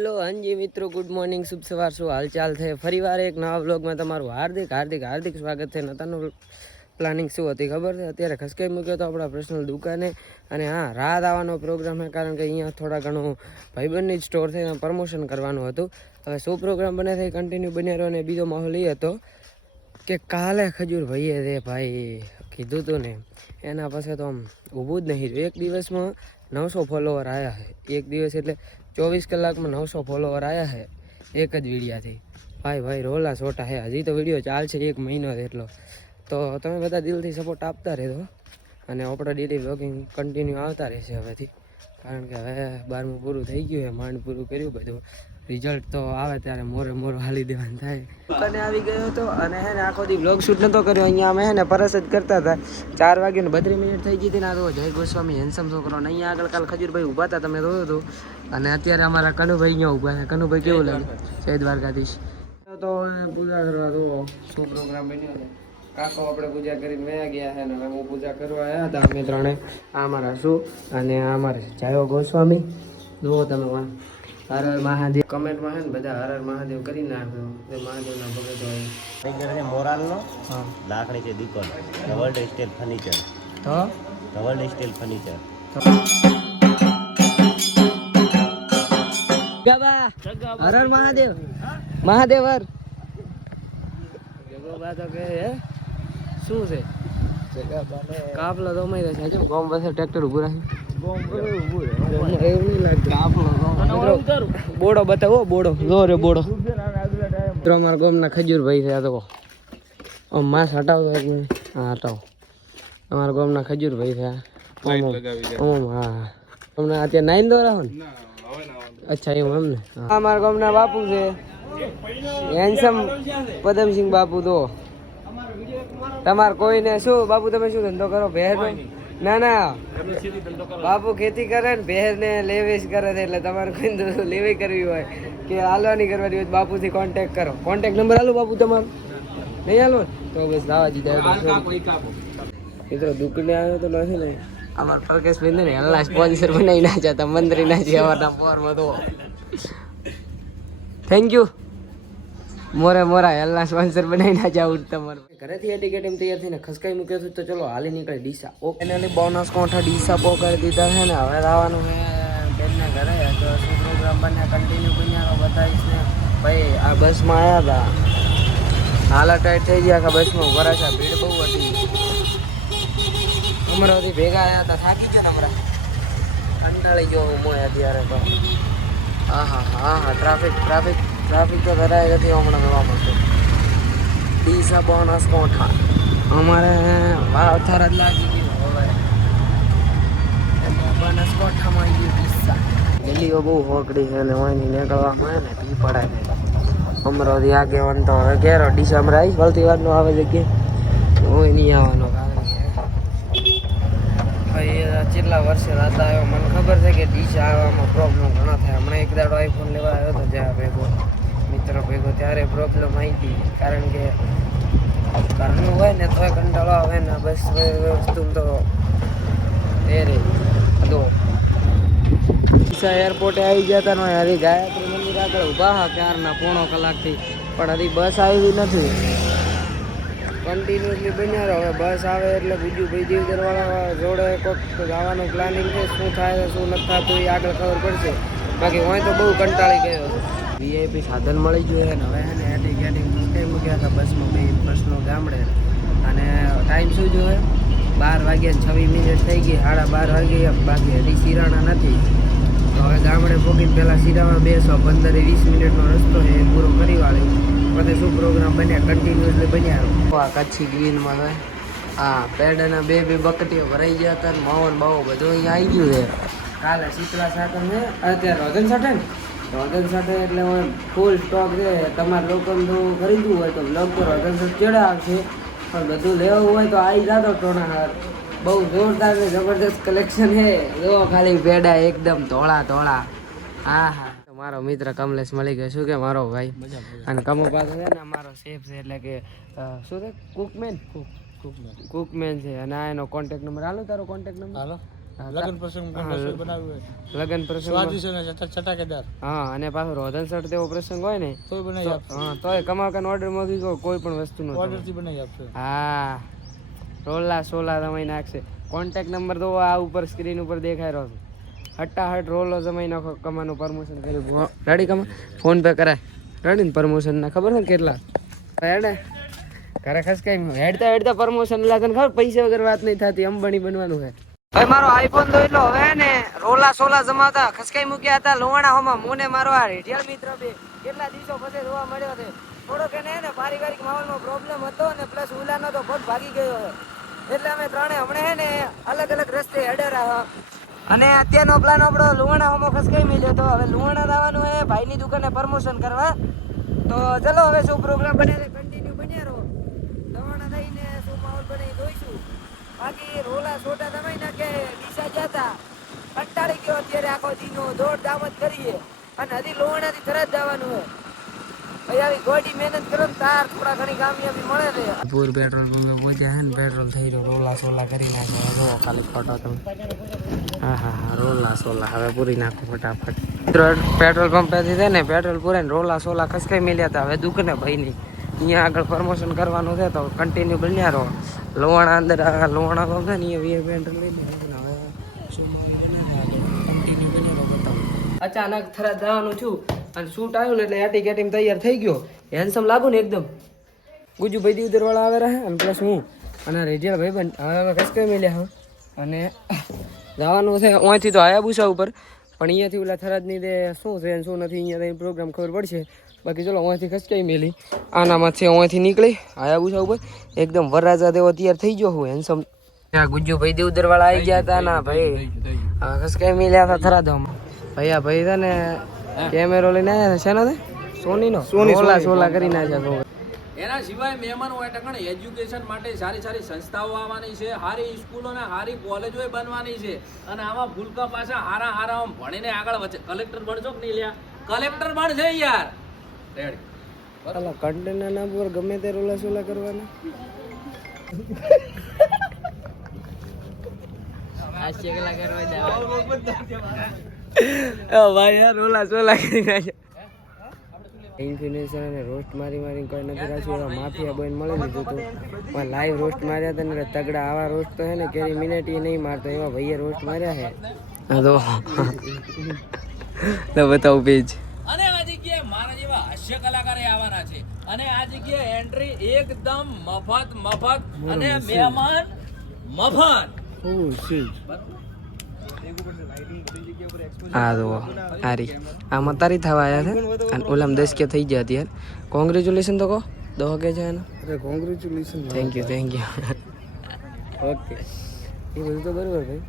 Hello હાંજી મિત્રો, good morning, શુભ સવાર, શું હાલચાલ છે? ફરીવાર એક નવા વ્લોગમાં તમારું હાર્દિક હાર્દિક હાર્દિક સ્વાગત છે. નતાનું પ્લાનિંગ શું હતી ખબર છે? અત્યારે ખસકાઈ મૂક્યો તો આપણા પર્સનલ દુકાને. અને હા, રાત આવવાનો પ્રોગ્રામ છે, કારણ કે અહીંયા થોડા ઘણું ભાઈબંધની જ સ્ટોર એમાં પ્રમોશન કરવાનું હતું. હવે શું પ્રોગ્રામ બને છે કન્ટિન્યુ બન્યા રહ્યો અને બીજો માહોલ એ હતો કે કાલે ખજૂર ભાઈએ રે ભાઈ, કીધું તું ને. એના પાસે તો આમ ઊભું જ નહીં. એક દિવસમાં નવસો ફોલોવર આવ્યા એક દિવસ એટલે ચોવીસ કલાકમાં નવસો ફોલોવર આવ્યા છે એક જ વિડીયાથી. ભાઈ ભાઈ, રોલા સોટા હે. હજી તો વીડિયો ચાલશે એક મહિનો એટલો. તો તમે બધા દિલથી સપોર્ટ આપતા રહેજો અને આપણે ડેલી બ્લોગિંગ કન્ટિન્યુ આવતા રહેશે હવેથી. કારણ કે હવે બારમું પૂરું થઈ ગયું છે માંડ પૂરું કર્યું બધું. રિઝલ્ટ તો આવે ત્યારે મોરે મોર હાલી દેવાનું થાય. અને આવી ગયો હતો અને હે ને આખો દી બ્લોગ શૂટ નતો કર્યો. અહીંયા અમે હે ને પરસ જ કરતા હતા. ચાર વાગે ને બત્રીસ મિનિટ થઈ ગઈ હતી ને આ તો જય ગોસ્વામી હેન્સમ છોકરો. ને અહીંયા આગળ કાલ ખજૂરભાઈ ઊભા હતા તમે જોયું હતું. અને અત્યારે અમારા કનુભાઈ અહીંયા ઊભા છે. કનુભાઈ કેવું લાગે? જય દ્વારકાધીશ. તો પૂજા કરવા તો શું પ્રોગ્રામ બન્યો હતો કાકો આપણે પૂજા કરીને વયા ગયા છે ને હું પૂજા કરવા આવ્યા હતા અમે ત્રણે. આ અમારા શું? અને આ અમારે જાયો ગોસ્વામી. જુઓ તમે વાં હર હર મહાદેવ. કમેન્ટમાં હે ને બધા હર હર મહાદેવ કરી નાખ્યો તે મહાદેવના ભગત હોય. ફર્નિચર છે મોરાલનો. લાકડી છે દીકલ ડબલ સ્ટીલ ફર્નિચર તો? Double steel furniture Har Har Mahadev. Mahadev Har. ગબા તો શું છે? કાપલો તો અમારી છે. જો ગોમ પાસે ટ્રેક્ટર ઉભું રાખ્યું. બોડો બતાવો બોડો. જો રે બોડો. મિત્રો અમારા ગામના ખજૂર ભાઈ છે આ તો આમ માસ હટાવતો એક મિનિટ હા હટાવો. અમારા ગામના ખજૂર ભાઈ છે ઓમ હા તમને અત્યારે નાઈન દો રાખો ને? અચ્છા એવું એમ ને અમારા ગામના બાપુ છે. હેન્સમ પદમસિંહ બાપુ તો. તમારે કોઈને શું? બાપુ તમે શું ધંધો કરો? ભેર ના ના. બાપુ ખેતી કરે ને ભેર ને લેવેશ કરે છે એટલે તમારે કોઈ લેવી કરવી હોય. કે હાલવાની કરવાની હોય તો બાપુથી કોન્ટેક્ટ કરો. કોન્ટેક્ટ નંબર હાલો બાપુ તમારો. નહીં હાલો? તો બસ દીધા. મિત્રો દુકડે આવ્યો તો નથી ને અમાર પ્રકેશ બિંદુ ને હલ્લા સ્પોન્સર બનાવી ના જતા મંત્રી ના જે અમારા ફોર્મ તો થેન્ક યુ મોરે મોરા હેલના સ્પોન્સર બનાવી ના જાવ તમારું. ઘરેથી એટી એમ તૈયાર થઈને ખસકાઈ મૂક્યો છું, તો ચલો હાલી નીકળે ડીસા. ઓકે એને બોનસ કોઠા ડીસા પો કરી દીધા છે ને, હવે આવવાનું છે બેનને ઘરે. તો શું પ્રોગ્રામ બને કન્ટિન્યુ બન્યાનો બતાવીશ ને. ભાઈ, આ બસમાં આવ્યા હતા હાલા ટાઈટ થઈ ગયા કે બસમાં ઊભા છે. ભીડ બહુ હતી. અમરાવતી ભેગા આવ્યા હતા થાકી ગયો ને હમણાં. કંટાળી ગયો હું અત્યારે તો હા હા હા હા ટ્રાફિક ટ્રાફિક ટ્રાફિક તો કરાય નથી હમણાં જોવા મળતું. ડીસા બોનસ કોઠા અમારે વાવથાર જ લાગી ગયું હવે. એટલે આવી ગયું ડીસા ગલીઓ બહુ હોકડી છે નીકળવામાં આવે ને પી પડાય તો હવે ઘેરો ડીસામાં આવીશ વળતી વારનો આવે જગ્યાએ હું નહીં આવવાનો કેટલા વર્ષે રાતા આવ્યો મને ખબર છે કે ડીશ આવવામાં પ્રોબ્લેમ ઘણા થાય. હમણાં એક દાડો આઈફોન લેવા આવ્યો હતો જ્યાં ભેગો. મિત્ર ભેગો ત્યારે પ્રોબ્લેમ આવી હતી કારણ કે ઘરનું હોય ને તોય કંટાળો આવે ને બસ વસ્તુ તો એ રે. દો ડીસા એરપોર્ટે આવી ગયા હતા ને હરી ગાયત્રી મંદિર આગળ ઊભા હા ક્યારના પોણો કલાકથી. પણ હરી બસ આવી નથી. કન્ટિન્યુઅસલી બન્યા રહો. હવે બસ આવે એટલે બીજું બીજી વાળા જોડે કોઈક જવાનું પ્લાનિંગ છે, શું થાય, શું નથી થતું એ આગળ ખબર પડશે. બાકી હું તો બહુ કંટાળી ગયો વીઆઈપી સાધન મળી ગયું હવે કઈ મૂક્યા હતા બસમાં બે બસનો ગામડે. અને ટાઈમ શું જોવે બાર વાગ્યા છવ્વીસ મિનિટ થઈ ગઈ. સાડા બાર વાગે બાકી હજી સિરાણા નથી. તો હવે ગામડે પોગીને પહેલાં સીરામાં બેસો. પંદર વીસ મિનિટનો રસ્તો છે, એ પૂરો કરી વાળી. પછી શું પ્રોગ્રામ બન્યા? કન્ટિન્યુઅસલી બન્યા આ કચ્છી ગ્રીનમાં તો હા પેડાના બે બે બકટીઓ ભરાઈ ગયા હતા ને માવો ને બાવો બધું અહીંયા આવી ગયું છે. કાલે શીતળા સાતમ છે. અત્યારે રોધન સાથે ને? રોધન સાથે એટલે ફૂલ સ્ટોક છે. તમારે લોકોને તો ખરીદવું હોય તો બ્લોગ પર રોધન સાથે ચડે આવશે. પણ બધું લેવું હોય તો આવી જાતો ટોણા હાર બહુ જોરદાર ને જબરદસ્ત કલેક્શન છે. જો ખાલી પેડા એકદમ ધોળા ધોળા. હા હા. મારો મિત્ર કમલેશ મળી ગયો શું કે મારો ભાઈ? અને કમો પાસે છે ને મારો શેફ છે એટલે કે શું છે? કુકમેન કુકમેન છે. અને આ એનો કોન્ટેક્ટ નંબર હાલો તારો કોન્ટેક્ટ નંબર હાલો. લગ્ન પ્રસંગ બનાવ્યું લગ્ન પ્રસંગ સ્વાદિષ્ટ ચટાકેદાર હા અને પાછો રોધન શર્ટ તેવો પ્રસંગ હોય ને તોય બનાવી આપશે. હા તોય કમાકન ઓર્ડર માંગી ગયો કોઈ પણ વસ્તુનો ઓર્ડરથી બનાવી આપશે. હા. રોલા સોલા તમે નાખશે. કોન્ટેક્ટ નંબર તો આ ઉપર સ્ક્રીન ઉપર દેખાઈ રહ્યો છે. હટાહટ રોલો જમાઈ નાખો કમાનું પ્રમોશન કર્યું. રેડી કમા? ફોન પે કરાય. રેડી ને પ્રમોશન ના ખબર ને કેટલા? હેડે ઘરે ખસ કઈ હેડતા હેડતા પ્રમોશન લાગે ખબર? પૈસા વગર વાત નહીં થતી અંબાણી બનવાનું છે. હવે મારો આઈફોન તો એટલો હવે ને રોલા સોલા જમાતા ખસકાઈ મૂક્યા હતા લોવાણા હોમાં મોને મારો આ રેડિયલ મિત્ર બે. કેટલા દિવસો પછી જોવા મળ્યો છે? થોડોક એને ને પારિવારિક માહોલમાં પ્રોબ્લેમ હતો ને પ્લસ ઉલાનો તો પગ ભાગી ગયો એટલે અમે ત્રણે હમણે હે ને અલગ અલગ રસ્તે હેડેરા અને અત્યારનો પ્લાન આપણો લુવાણા હોમો ખસકાઈ મળ્યો તો હવે લુવાણા લાવવાનું હે ભાઈની દુકાને પ્રમોશન કરવા. તો ચલો, હવે શું પ્રોગ્રામ બને કન્ટિન્યુ બન્યા રહો. લુવાણા થઈને શું માહોલ બને જોઈશું. બાકી રોલા સોટા તમે નાખે ડીસા જતા. કંટાળી ગયો અત્યારે આખો દીનો દોડ દામ જ કરીએ. અને હજી લોહણાથી તરત જવાનું હોય. આવી ગોડી મહેનત કરો તાર થોડા ઘણી કામયાબી મળે છે. પેટ્રોલ પંપે હે ને, પેટ્રોલ થઈ રોલા સોલા કરી નાખે. ખાલી ફોટો તમે હા હા હા, રોલા સોલા. હવે પૂરી નાખો ફટાફટ. પેટ્રોલ પંપેથી છે ને, પેટ્રોલ પૂરે રોલા સોલા ખસકાઈ મેળ્યા હતા. હવે દુઃખને ભાઈ નહીં અહીંયા આગળ પ્રમોશન કરવાનું છે તો કન્ટિન્યુ બન્યા રહો. લોવાણા અંદર, આ તો છે ને અહીંયા વીએ લઈને હવે અચાનક થરા જવાનું છું અને શૂટ આવ્યું ને એટલે એટી કેટીમ તૈયાર થઈ ગયો. હેન્ડસમ લાગુ ને એકદમ. ગુજુભાઈ દીવદર ઉદરવાળા આવે રહે અને પ્લસ હું અને રેડિયલ ભાઈ બન હવે અમે ખસકાઈ મળ્યા હા? અને જવાનું છે અહીંયાથી તો આયા ઉપર. પણ અહીંયાથી ઓલા થરાદની તે શું છે શું નથી અહીંયા પ્રોગ્રામ ખબર પડશે. બાકી ચલો અહીંયાથી ખસકાઈ મેલી. આનામાંથી અહીંયાથી નીકળી આયા ઉપર એકદમ વરરાજા દેવો તૈયાર થઈ ગયો હું હેન્સમ આ ગુજ્જુભાઈ દેવદર વાળા આવી ગયા હતા ના ભાઈ. ખસકાઈ મેલ્યા હતા થરાદમાં. ભાઈ આ ભાઈ છે ને કેમેરો લઈને આવ્યા છે? ને સોની નો સોની. સોલા સોલા કરી નાખ્યા એના સિવાય મહેમાન હોય ટકણ એજ્યુકેશન માટે સારી સારી સંસ્થાઓ આવવાની છે સારી સ્કૂલો ને સારી કોલેજો બનવાની છે. અને આમાં ભૂલકા પાછા હારા હારા ભણીને આગળ વચ્ચે કલેક્ટર બનશો કે નહીં લ્યા? કલેક્ટર બનશે યાર. અલા કન્ટેનર ના પર ગમે તે રોલા સોલા કરવાના. ભાઈ યાર રોલા સોલા કરી નાખ્યા. ઇન્ફ્લુએન્સર અને રોસ્ટ મારી મારી કોઈ નથી રાખ્યું એવા માફિયા બોઈને મળી લીધું હતું લાઈવ રોસ્ટ માર્યા હતા ને તગડા આવા રોસ્ટ તો હે ને કેરી મિનિટ નહીં મારતો એવા ભાઈએ રોસ્ટ માર્યા હે તો બતાવું પેજ અને આ જગ્યાએ મારા જેવા હાસ્ય કલાકારો આવવાના છે. અને આ જગ્યાએ એન્ટ્રી એકદમ મફત મફત અને મહેમાન મફત. હા તો હારી આ મતારી થવા આવ્યા છે. અને ઓલામ દસ કે થઈ ગયા અત્યારે. કોંગ્રેચ્યુલેશન તો કહો. દો કે છે એનો. Congratulation thank you thank you okay એ બધું તો બરાબર ભાઈ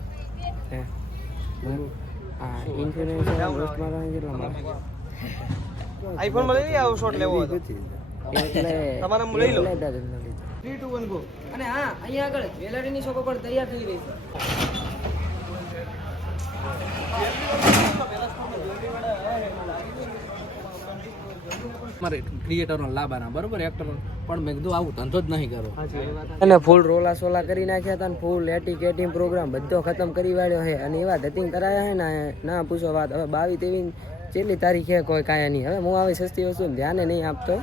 હા. ઇન્ફ્લુએન્સર રોસ્ટ મારવાની કેટલા મારે આઈફોનમાં લઈ આવો શોટ લેવો હતો તમારા હું લઈ લો. થ્રી ટુ વન ગો અને હા અહીંયા આગળ જ્વેલરીની શોપો પણ તૈયાર થઈ રહી છે. મારે ક્રિએટરનો લાભ આના બરોબર? એક્ટર પણ મેં કીધું આવું ધંધો જ નહીં કરો. અને ફૂલ રોલા સોલા કરી નાખ્યા હતા ને ફૂલ એટી કેટિંગ પ્રોગ્રામ બધો ખતમ કરી વાળ્યો છે. અને એવા ધતિંગ કરાયા છે ને ના પૂછો વાત. હવે બાવી તેવી કેટલી તારીખે કોઈ કાંઈ નહીં. હવે હું આવી સસ્તી વસ્તુ ધ્યાને નહીં આપતો.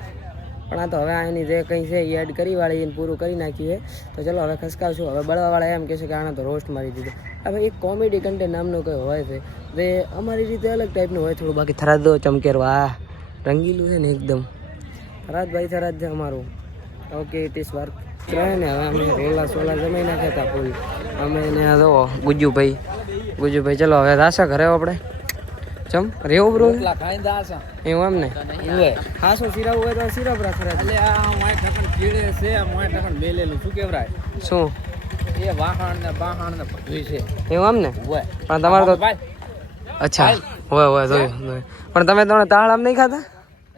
પણ આ તો હવે એની જે કંઈ છે એ એડ કરી વાળી પૂરું કરી નાખીએ. તો ચલો હવે ખસકાવશું. હવે બળવાવાળા એમ કહેશે કે આને તો રોસ્ટ મારી દીધો. હવે એક કોમેડી કન્ટેન્ટ નામનો કોઈ હોય છે તે અમારી રીતે અલગ ટાઈપનું હોય થોડું. બાકી થરાદો ચમકેરો. આ રંગીલું છે ને એકદમ. થરાદ ભાઈ, થરાદ છે અમારું. ઓકે ઇટ ઇઝ વર્ક ને, હવે અમે રોલા સોલા જમાઈ નાખ્યા હતા ફૂલ. અમે એને જો ગુજુભાઈ ગુજ્જુભાઈ, ચલો હવે રાશા ઘરે આપણે. ચમ રેવો બ્રો? એવું એમ ને? હા શું સિરાવું હોય તો સિરપ રાખે એટલે આ મોય ટકણ કીડે છે આ મોય ટકણ મેલેલું. શું કેવરાય? શું? એ વાહણ ને બાહણ ને બધું છે. એવું એમ ને? હોય. પણ તમારે તો અચ્છા. હોય હોય જોયું પણ તમે તમે તાહળામ નહીં ખાતા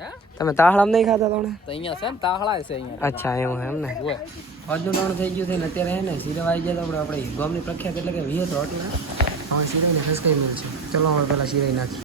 હે? તમે તાહળામ નહીં ખાતા તમે તો અહીંયા છે ને તાહળા છે અહીંયા. અચ્છા એવું એમ ને? હોય. આજનું ડાઉન થઈ ગયું છે ને અત્યારે હે ને સિરવ આવી ગયા તો આપણે આપણે ગામની પ્રખ્યાત એટલે કે વિયત હોટલ હવે સિરાઈને ખસકાઈ મળશે ચલો હવે પેલા સિરાઈ નાખી